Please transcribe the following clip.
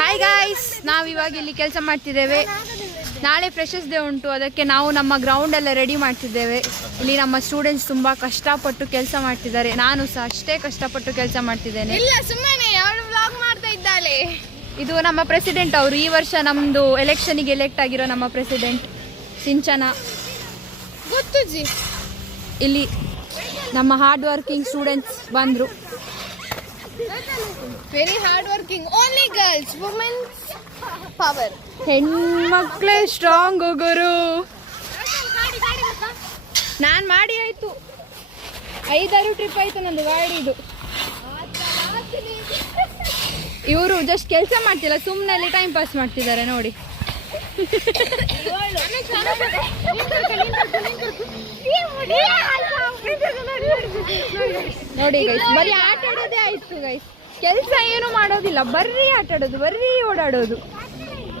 Hi guys, ನಾವಿವಾಗ ಇಲ್ಲಿ ಕೆಲಸ ಮಾಡ್ತಿದ್ದೇವೆ. ನಾಳೆ ಫ್ರೆಶರ್ಸ್ ಡೇ ಉಂಟು, ಅದಕ್ಕೆ ನಾವು ನಮ್ಮ ಗ್ರೌಂಡ್ ಎಲ್ಲ ರೆಡಿ ಮಾಡ್ತಿದ್ದೇವೆ. ಇಲ್ಲಿ ನಮ್ಮ ಸ್ಟೂಡೆಂಟ್ಸ್ ತುಂಬಾ ಕಷ್ಟಪಟ್ಟು ಕೆಲಸ ಮಾಡ್ತಿದ್ದಾರೆ. ನಾನು ಸಹ ಅಷ್ಟೇ ಕಷ್ಟಪಟ್ಟು ಕೆಲಸ ಮಾಡ್ತಿದ್ದೇನೆ. ಇಲ್ಲ ಸುಮ್ಮನೆ ಅವಳು ವ್ಲಾಗ್ ಮಾಡ್ತಾ ಇದ್ದಾಳೆ. ಇದು ನಮ್ಮ ಪ್ರೆಸಿಡೆಂಟ್ ಅವರು, ಈ ವರ್ಷ ನಮ್ದು ಎಲೆಕ್ಷನ್ಗೆ ಎಲೆಕ್ಟ್ ಆಗಿರೋ ನಮ್ಮ ಪ್ರೆಸಿಡೆಂಟ್ ಸಿಂಚನ. ಗೊತ್ತು ಜಿ. ಇಲ್ಲಿ ನಮ್ಮ ಹಾರ್ಡ್ ವರ್ಕಿಂಗ್ ಸ್ಟೂಡೆಂಟ್ಸ್ ಬಂದ್ರು. Very hard working, only girls, womens power. ಹೆಣ್ಮಕ್ಳೇ ಸ್ಟ್ರಾಂಗ್ ಗುರು. ನಾನು ಮಾಡಿ ಆಯ್ತು, 5-6 ಟ್ರಿಪ್ ಆಯ್ತು ನಂದು ಗಾಡಿದು. ಇವರು ಜಸ್ಟ್ ಕೆಲಸ ಮಾಡ್ತಿಲ್ಲ, ಸುಮ್ಮನೆ ಅಲ್ಲಿ ಟೈಮ್ ಪಾಸ್ ಮಾಡ್ತಿದ್ದಾರೆ ನೋಡಿ. ನೋಡಿ ಗೈಸ್, ಬರೀ ಆಟ ಆಡೋದೇ ಆಯ್ತು ಗೈಸ್, ಕೆಲಸ ಏನು ಮಾಡೋದಿಲ್ಲ, ಬರ್ರಿ ಆಟ ಆಡೋದು, ಬರ್ರಿ ಓಡಾಡೋದು.